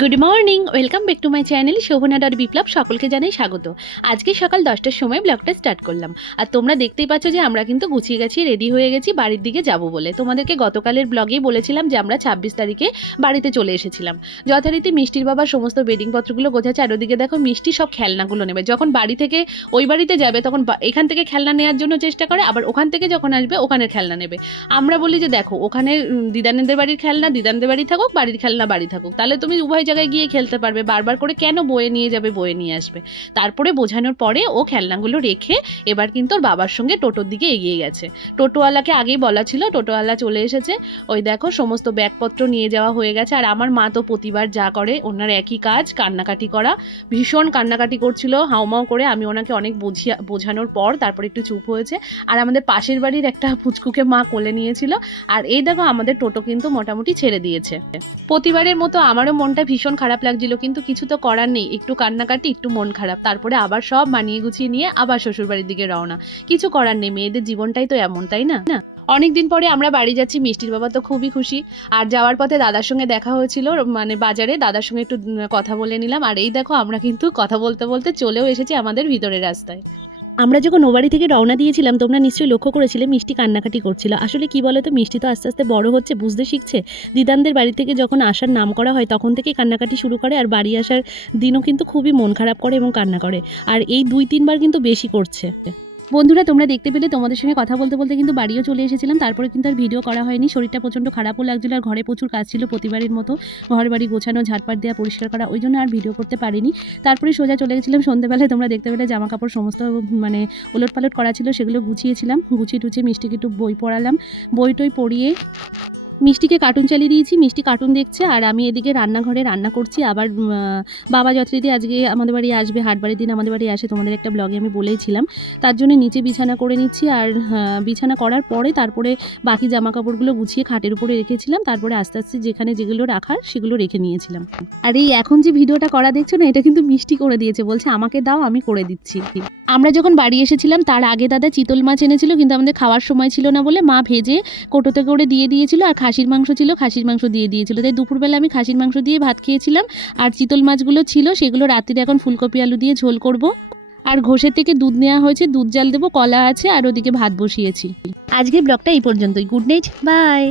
Good morning welcome back to my channel Shobhana dot Biplab সকলকে জানাই স্বাগত। আজকে সকাল দশটার সময় ব্লগটা স্টার্ট করলাম। আর তোমরা দেখতেই পাচ্ছ যে আমরা কিন্তু গুছিয়ে গেছি রেডি হয়ে গেছি বাড়ির দিকে যাব বলে। তোমাদেরকে গতকালের ব্লগেই বলেছিলাম যে আমরা ছাব্বিশ তারিখে বাড়িতে চলে এসেছিলাম। যথারীতি মিষ্টির বাবা সমস্ত বেডিং পত্রগুলো গোছাচ্ছে, আর ওদিকে দেখো মিষ্টি সব খেলনাগুলো নেবে। যখন বাড়ি থেকে ওই বাড়িতে যাবে, তখন এখান থেকে খেলনা নেওয়ার জন্য চেষ্টা করে, আবার ওখান থেকে যখন আসবে, ওখানের খেলনা নেবে। আমরা বলি যে দেখো, ওখানে দিদানেদের বাড়ির খেলনা, দিদানদের বাড়ি থাকুক, বাড়ির খেলনা বাড়ি থাকুক। তাহলে তুমি উভয় জায়গায় গিয়ে খেলতে পারবে। বারবার করে কেন বয়ে নিয়ে যাবে, বয়ে নিয়ে আসবে? তারপরে বোঝানোর পরে ও খেলনাগুলো রেখে এবার কিন্তু ওর বাবার সঙ্গে টোটোর দিকে এগিয়ে গেছে। টোটোওয়ালাকে আগেই বলা ছিল, টোটোওয়ালা চলে এসেছে। ওই দেখো সমস্ত ব্যাগপত্র নিয়ে যাওয়া হয়ে গেছে। আর আমার মা তো প্রতিবার যা করে, ওনার একই কাজ, কান্নাকাটি করা। ভীষণ কান্নাকাটি করছিল, হাউমাউ করে। আমি ওনাকে অনেক বুঝিয়া, বোঝানোর পর তারপর একটু চুপ হয়েছে। আর আমাদের পাশের বাড়ির একটা পুচকুকে মা কোলে নিয়েছিল। আর এই দেখো আমাদের টোটো কিন্তু মোটামুটি ছেড়ে দিয়েছে। প্রতিবারের মতো আমারও মনটা ভীষণ খারাপ লাগছিল, কিন্তু কিছু তো করার নেই। একটু কান্নাকাটি, একটু মন খারাপ। তারপরে আবার সব মানিয়ে গুছিয়ে নিয়ে আবার শ্বশুরবাড়ির দিকে রওনা। কিছু করার নেই, মেয়েদের জীবনটাই তো এমন, তাই না? না। অনেকদিন পরে আমরা বাড়ি যাচ্ছি, মিষ্টির বাবা তো খুবই খুশি। আর যাওয়ার পথে দাদার সঙ্গে দেখা হয়েছিল মানে বাজারে। দাদার সঙ্গে একটু কথা বলে নিলাম। আর এই দেখো, আমরা কিন্তু কথা বলতে বলতে চলেও এসেছি আমাদের ভিতরের রাস্তায়। আমরা যখন নোবাড়ি বাড়ি থেকে রওনা দিয়েছিলাম, তোমরা নিশ্চয়ই লক্ষ্য করেছিলে মিষ্টি কান্নাকাটি করছিল। আসলে কি বলো তো মিষ্টি তো আস্তে আস্তে বড় হচ্ছে, বুঝতে শিখছে। দিদানদের বাড়ি থেকে যখন আসার নাম করা হয়, তখন থেকে কান্নাকাটি শুরু করে আর বাড়ি আসার দিনও কিন্তু খুবই মন খারাপ করে এবং কান্না করে। আর এই দুই তিনবার কিন্তু বেশি করছে। বন্ধুরা, তোমরা দেখতে পেলে তোমাদের সঙ্গে কথা বলতে বলতে কিন্তু বাড়িও চলে এসেছিলাম। তারপরে কিন্তু আর ভিডিও করা হয়নি। শরীরটা প্রচণ্ড খারাপও লাগছিল আর ঘরে প্রচুর কাজ ছিল প্রতিবারের মতো। ঘর বাড়ি গোছানো ঝাড়পাট দেওয়া, পরিষ্কার করা, ওই জন্য আর ভিডিও করতে পারিনি। তারপরে সোজা চলে গেছিলাম সন্ধ্যেবেলায় তোমরা দেখতে পেলে জামা কাপড় সমস্ত মানে ওলট পালট করা ছিল, সেগুলো গুছিয়েছিলাম। গুছিয়ে টুছিয়ে মিষ্টিকে একটু বই পড়ালাম। বই টই পড়িয়ে মিষ্টিকে কার্টুন চালিয়ে দিয়েছি, মিষ্টি কার্টুন দেখছে, আর আমি এদিকে রান্নাঘরে রান্না করছি। আবার বাবা যথারীতি আজকে আমাদের বাড়ি আসবে, হাটবাড়ির দিন আমাদের বাড়ি আসে, তোমাদের একটা ব্লগে আমি বলেইছিলাম। তার জন্য নিচে বিছানা করে নিচ্ছি, আর বিছানা করার পরে তারপরে বাকি জামা কাপড়গুলো গুছিয়ে খাটের উপরে রেখেছিলাম। তারপরে আস্তে আস্তে যেখানে যেগুলো রাখার সেগুলো রেখে নিয়েছিলাম। আর এই এখন যে ভিডিওটা করা দেখছ না, এটা কিন্তু মিষ্টি করে দিয়েছে, বলছে আমাকে দাও, আমি করে দিচ্ছি। আমরা যখন বাড়ি এসেছিলাম, তার আগে দাদা চিতল মাছ এনেছিল, কিন্তু আমাদের খাওয়ার সময় ছিল না বলে মা ভেজে কোটোতে করে দিয়ে দিয়েছিল, আর খাসির মাংস ছিল, খাসির মাংস দিয়ে দিয়েছিল। তাই দুপুরবেলা আমি খাসির মাংস দিয়ে ভাত খেয়েছিলাম। আর চিতল মাছগুলো ছিল, সেগুলো রাত্রিরে এখন ফুলকপি আলু দিয়ে ঝোল করব। আর ঘষের থেকে দুধ নেওয়া হয়েছে, দুধ জাল দেবো, কলা আছে, আর ওদিকে ভাত বসিয়েছি। আজকে ব্লগটা এই পর্যন্তই। Good night, bye.